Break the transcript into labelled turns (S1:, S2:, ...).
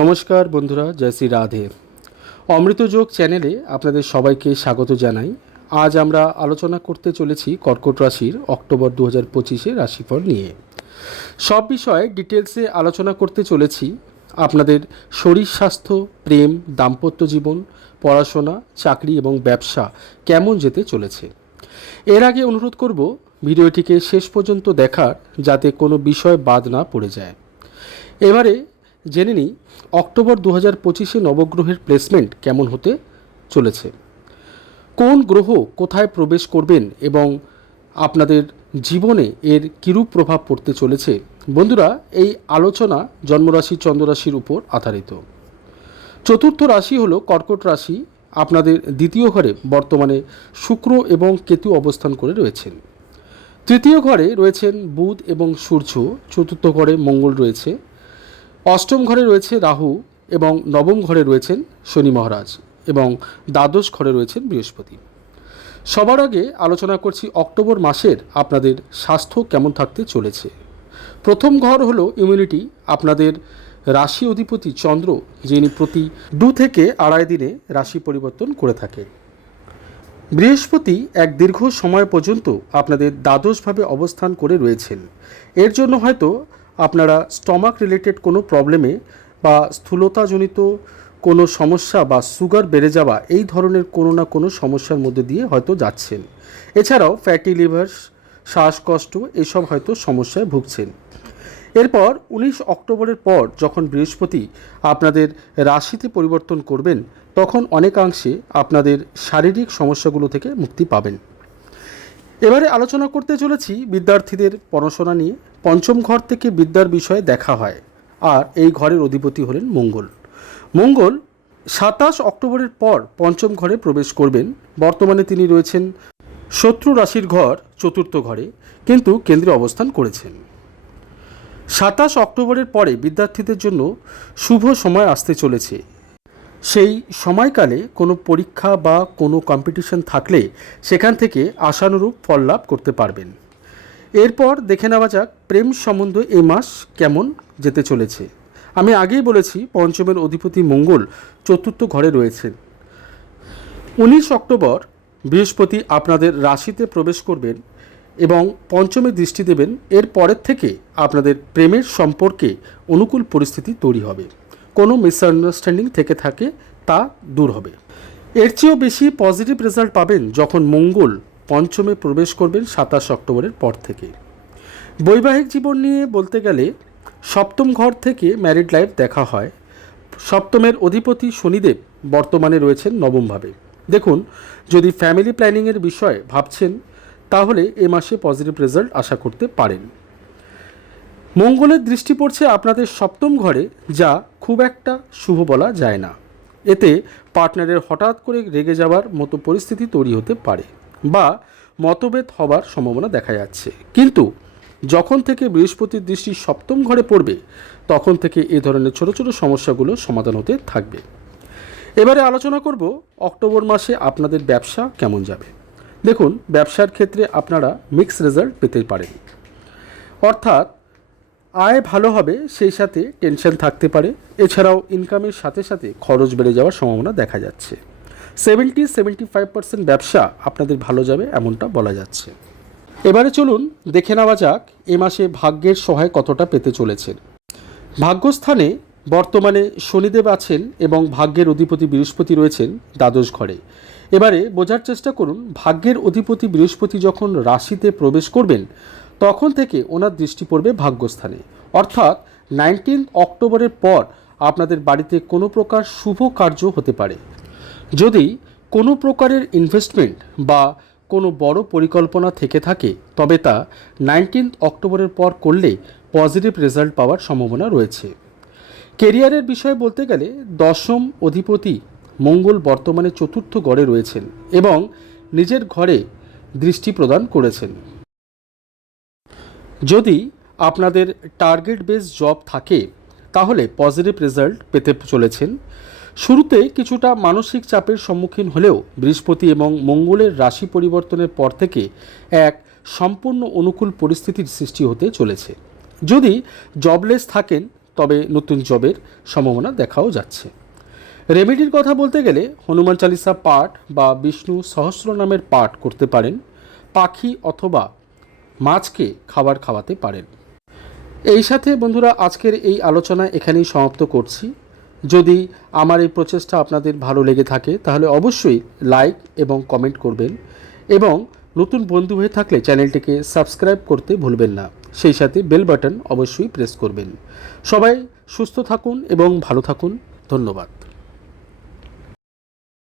S1: নমস্কার বন্ধুরা, জয় শ্রী রাধে। অমৃতযোগ চ্যানেলে আপনাদের সবাইকে স্বাগত জানাই। আজ আমরা আলোচনা করতে চলেছি কর্কট রাশির অক্টোবর দু হাজার পঁচিশে রাশিফল নিয়ে। সব বিষয়ে ডিটেলসে আলোচনা করতে চলেছি। আপনাদের শরীর স্বাস্থ্য, প্রেম, দাম্পত্য জীবন, পড়াশোনা, চাকরি এবং ব্যবসা কেমন যেতে চলেছে। এর আগে অনুরোধ করব, ভিডিওটিকে শেষ পর্যন্ত দেখার যাতে কোনো বিষয় বাদ না পড়ে যায়। এবারে জেনে নিই, অক্টোবর দু হাজার পঁচিশে নবগ্রহের প্লেসমেন্ট কেমন হতে চলেছে। কোন গ্রহ কোথায় প্রবেশ করবেন এবং আপনাদের জীবনে এর কিরূপ প্রভাব পড়তে চলেছে? বন্ধুরা, এই আলোচনা জন্মরাশি, চন্দ্ররাশির উপর আধারিত। চতুর্থ রাশি হলো কর্কট রাশি। আপনাদের দ্বিতীয় ঘরে বর্তমানে শুক্র এবং কেতু অবস্থান করে রয়েছেন। তৃতীয় ঘরে রয়েছেন বুধ এবং সূর্য। চতুর্থ ঘরে মঙ্গল রয়েছে। অষ্টম ঘরে রয়েছে রাহু এবং নবম ঘরে রয়েছেন শনি মহারাজ এবং দ্বাদশ ঘরে রয়েছেন বৃহস্পতি। সবার আগে আলোচনা করছি অক্টোবর মাসের আপনাদের স্বাস্থ্য কেমন থাকতে চলেছে। প্রথম ঘর হলো ইমিউনিটি আপনাদের রাশি অধিপতি চন্দ্র, যিনি প্রতি দু থেকে আড়াই দিনে রাশি পরিবর্তন করে থাকে। বৃহস্পতি এক দীর্ঘ সময় পর্যন্ত আপনাদের দ্বাদশভাবে অবস্থান করে রয়েছেন। এর জন্য হয়তো আপনারা স্টমাক রিলেটেড কোনো প্রবলেমে বা স্থূলতাজনিত কোনো সমস্যা বা সুগার বেড়ে যাওয়া এই ধরনের কোনো না কোনো সমস্যার মধ্যে দিয়ে হয়তো যাচ্ছেন। এছাড়াও ফ্যাটি, লিভার, শ্বাসকষ্ট এসব হয়তো সমস্যায় ভুগছেন। এরপর উনিশ অক্টোবরের পর যখন বৃহস্পতি আপনাদের রাশিতে পরিবর্তন করবেন, তখন অনেকাংশে আপনাদের শারীরিক সমস্যাগুলো থেকে মুক্তি পাবেন। এবারে আলোচনা করতে চলেছি বিদ্যার্থীদের পড়াশোনা নিয়ে। পঞ্চম ঘর থেকে বিদ্যার বিষয়ে দেখা হয়। আর এই ঘরের অধিপতি হলেন মঙ্গল। মঙ্গল সাতাশ অক্টোবরের পর পঞ্চম ঘরে প্রবেশ করবেন। বর্তমানে তিনি রয়েছেন শত্রু রাশির ঘর, চতুর্থ ঘরে, কিন্তু কেন্দ্রে অবস্থান করেছেন। সাতাশ অক্টোবরের পরে বিদ্যার্থীদের জন্য শুভ সময় আসতে চলেছে। সেই সময়কালে কোনো পরীক্ষা বা কোনো কম্পিটিশন থাকলে সেখান থেকে আশানুরূপ ফল লাভ করতে পারবেন। এরপর দেখে নেওয়া যাক প্রেম সম্বন্ধ এ মাস কেমন যেতে চলেছে। আমি আগেই বলেছি পঞ্চমের অধিপতি মঙ্গল চতুর্থ ঘরে রয়েছেন। উনিশ অক্টোবর বৃহস্পতি আপনাদের রাশিতে প্রবেশ করবেন এবং পঞ্চমে দৃষ্টি দেবেন। এর পরের থেকে আপনাদের প্রেমের সম্পর্কে অনুকূল পরিস্থিতি তৈরি হবে। কোনো মিসআন্ডারস্ট্যান্ডিং থেকে থাকে, তা দূর হবে। এর চেয়েও বেশি পজিটিভ রেজাল্ট পাবেন যখন মঙ্গল পঞ্চমে প্রবেশ করবেন সাতাশ অক্টোবরের পর থেকে। বৈবাহিক জীবন নিয়ে বলতে গেলে, সপ্তম ঘর থেকে ম্যারিড লাইফ দেখা হয়। সপ্তমের অধিপতি শনিদেব বর্তমানে রয়েছেন নবমভাবে। দেখুন, যদি ফ্যামিলি প্ল্যানিংয়ের বিষয়ে ভাবছেন, তাহলে এ মাসে পজিটিভ রেজাল্ট আশা করতে পারেন। মঙ্গলের দৃষ্টি পড়ছে আপনাদের সপ্তম ঘরে, যা খুব একটা শুভ বলা যায় না। এতে পার্টনারের হঠাৎ করে রেগে যাওয়ার মতো পরিস্থিতি তৈরি হতে পারে বা মতভেদ হবার সম্ভাবনা দেখা যাচ্ছে। কিন্তু যখন থেকে বৃহস্পতির দৃষ্টি সপ্তম ঘরে পড়বে, তখন থেকে এ ধরনের ছোট ছোট সমস্যাগুলো সমাধান হতে থাকবে। এবারে আলোচনা করব অক্টোবর মাসে আপনাদের ব্যবসা কেমন যাবে। দেখুন, ব্যবসার ক্ষেত্রে আপনারা মিক্স রেজাল্ট পেতে পারেন। অর্থাৎ আয় ভালো হবে, সেই সাথে টেনশন থাকতে পারে। এছাড়াও ইনকামের সাথে সাথে খরচ বেড়ে যাওয়ার সম্ভাবনা দেখা যাচ্ছে। সেভেন্টি সেভেন্টি ফাইভ পার্সেন্ট ব্যবসা আপনাদের ভালো যাবে এমনটা বলা যাচ্ছে। এবারে চলুন দেখে নেওয়া যাক, এ মাসে ভাগ্যের সহায় কতটা পেতে চলেছেন। ভাগ্যস্থানে বর্তমানে শনিদেব আছেন এবং ভাগ্যের অধিপতি বৃহস্পতি রয়েছেন দ্বাদশ ঘরে। এবারে বোঝার চেষ্টা করুন, ভাগ্যের অধিপতি বৃহস্পতি যখন রাশিতে প্রবেশ করবেন তখন থেকে ওনার দৃষ্টি পড়বে ভাগ্যস্থানে। অর্থাৎ নাইনটিন অক্টোবরের পর আপনাদের বাড়িতে কোনো প্রকার শুভ কার্য হতে পারে। যদি কোনো প্রকারের ইনভেস্টমেন্ট বা কোনো বড় পরিকল্পনা থেকে থাকে, তবে তা নাইনটিন অক্টোবরের পর করলে পজিটিভ রেজাল্ট পাওয়ার সম্ভাবনা রয়েছে। কেরিয়ারের বিষয়ে বলতে গেলে দশম অধিপতি মঙ্গল বর্তমানে চতুর্থ গড়ে রয়েছেন এবং নিজের ঘরে দৃষ্টি প্রদান করেছেন। যদি আপনাদের টার্গেট বেস জব থাকে, তাহলে পজিটিভ রেজাল্ট পেতে চলেছেন। শুরুতে কিছুটা মানসিক চাপের সম্মুখীন হলেও বৃহস্পতি এবং মঙ্গলের রাশি পরিবর্তনের পর থেকে এক সম্পূর্ণ অনুকূল পরিস্থিতির সৃষ্টি হতে চলেছে। যদি জবলেস থাকেন, তবে নতুন জবের সম্ভাবনা দেখাও যাচ্ছে। রেমেডির কথা বলতে গেলে হনুমান চালিসা পাঠ বা বিষ্ণু সহস্র নামের পাঠ করতে পারেন। পাখি অথবা মাছকে খাবার খাওয়াতে পারেন। এই সাথে বন্ধুরা, আজকের এই আলোচনা এখানেই সমাপ্ত করছি। যদি আমার এই প্রচেষ্টা আপনাদের ভালো লেগে থাকে, তাহলে অবশ্যই লাইক এবং কমেন্ট করবেন এবং নতুন বন্ধু হয়ে থাকলে চ্যানেলটিকে সাবস্ক্রাইব করতে ভুলবেন না। সেই সাথে বেল বাটন অবশ্যই প্রেস করবেন। সবাই সুস্থ থাকুন এবং ভালো থাকুন। ধন্যবাদ।